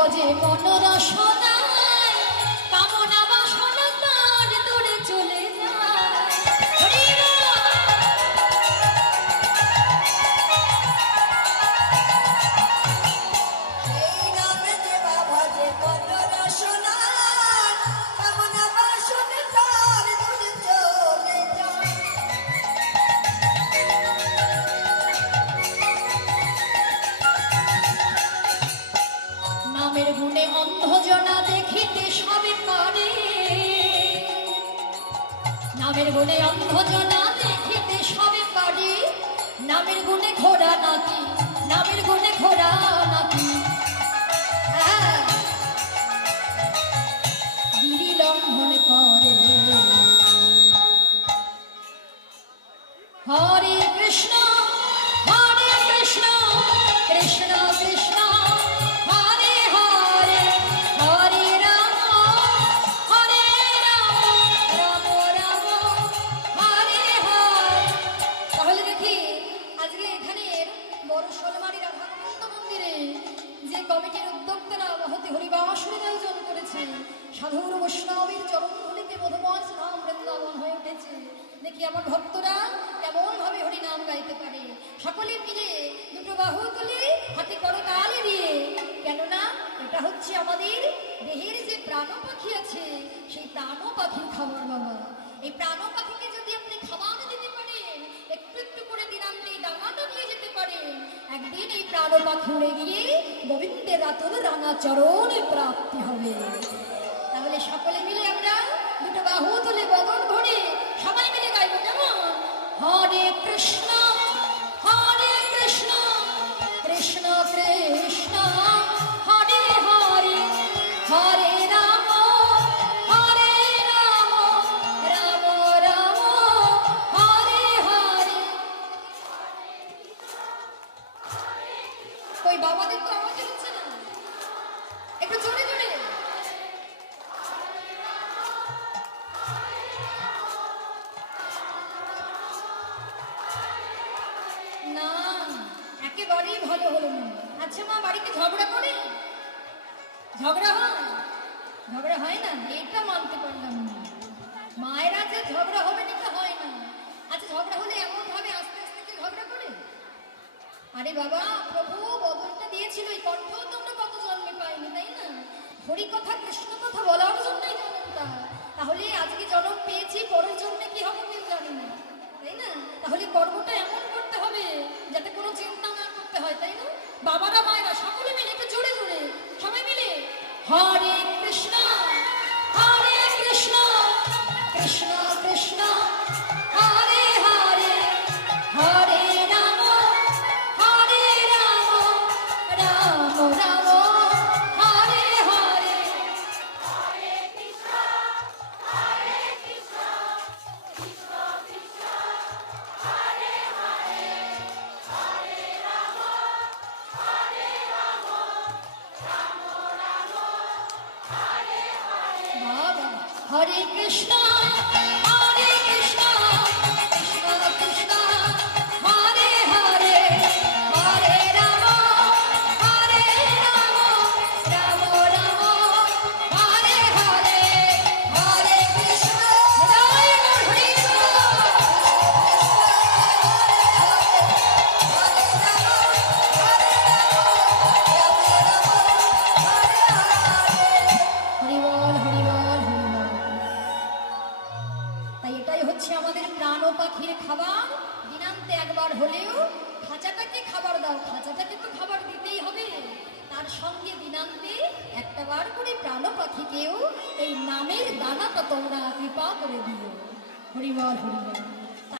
ভজে মন রসনায়, কামনা বাসনা তার দূরে চলে যায়। হরি বল। সেই নামে দেবা ভজে মন রসনায়, কামনা বাসনা তার দূরে চলে যায়। নামের গুণে অন্ধজনা দেখিতে সবে পারে, নামের গুণে অন্ধজনা দেখিতে সবে পারে, নামের গুণে ঘোড়া নাকি, নামের গুণে ঘোড়া নাকি। হ্যাঁ, গিরি লঙ্ঘন করে। হরে কৃষ্ণ হরে কৃষ্ণ, কৃষ্ণ কৃষ্ণ হরে হরে, হরে রাম হরে রাম, রাম রাম হরে হরে। তাহলে দেখি আজকে এখানে বড় শোলমারি রাধাকান্ত মন্দিরে যে কমিটির উদ্যোক্তারা মহতি হরিবাসরের আয়োজন করেছে, সাধুগুরু বৈষ্ণবের চরণ ধুলিতে মধুময় নাম বৃন্দাবন হয়ে উঠেছে। দেখি আমার ভক্তরা কেমন ভাবে হরি নাম গাইতে পারে। সকলে মিলে দুটো বাহু তুলে হাতে করতালি দিয়ে, কেননা এটা হচ্ছে আমাদের দেহের যে প্রাণ পাখি আছে, সেই প্রাণ পাখির খাবার বাবা। এই প্রাণ পাখিকে যদি আপনি খাবার দিতে পারেন, একটু একটু করে দিনান্তে ডাঙাটা দিয়ে যেতে পারেন, একদিন এই প্রাণ পাখি উড়ে গিয়ে গোবিন্দের রাতুল রাঙা চরণে প্রাপ্তি হবে। তাহলে সকলে মিলে আমরা দুটো বাহু তুলে বদন ভরে সবাই মিলে গাইব কেমন? হরে কৃষ্ণ হরে কৃষ্ণ, কৃষ্ণ কৃষ্ণ হরে হরে, হরে রাম হরে রাম, রাম রাম হরে হরে। কই বাবাদের তো আওয়াজ হচ্ছে না, একটু জোরে জোরে। না, একেবারেই ভালো হলো না। আচ্ছা মা, বাড়িতে ঝগড়া করে? ঝগড়া হয়? ঝগড়া হয় না, এটা মানতে পারলাম না। মায়েরা যে ঝগড়া হবে না, হয় না। আচ্ছা ঝগড়া হলে এমন ভাবে আস্তে আস্তে কি ঝগড়া করে? আরে বাবা, প্রভু বদলটা দিয়েছিল, এই কণ্ঠ তো আমরা কত জন্মে পাইনি, তাই না? হরি কথা কৃষ্ণ কথা বলার জন্যই জন্মটা। তাহলে আজকে জন্ম পেয়েছি, পরের জন্মে কি হবে কেউ জানি না, তাই না? তাহলে কর্মটা এমন করতে হবে যাতে কোনো চিন্তা না করতে হয়, তাই না? বাবারা মায়েরা সকলে মিলে একটু জোরে জোরে সবাই মিলে হরে কৃষ্ণ হরে কৃষ্ণ, কৃষ্ণ কৃষ্ণ হরে হরে, হরে রাম হরে রাম, রাম রাম হরে হরে। বাবা, হরে কৃষ্ণ হরে কৃষ্ণ, কৃষ্ণ কৃষ্ণ হরে হরে, হরে রাম হরে রাম, রাম রাম হরে হরে, হরে কৃষ্ণ জয় হরি হরি বল হরি বল হরি বল। তাই এটাই হচ্ছে আমাদের প্রাণ পাখির খাবার। দিনান্তে একবার হলেও খাঁচাটাকে খাবার দাও, খাঁচাটাকে তো খাবার দিতেই হবে, তার সঙ্গে দিনান্তে একটা বার করে প্রাণ পাখিকেও এই নামের দানাটা তোমরা কৃপা করে দিও। হরি বল হরি বল।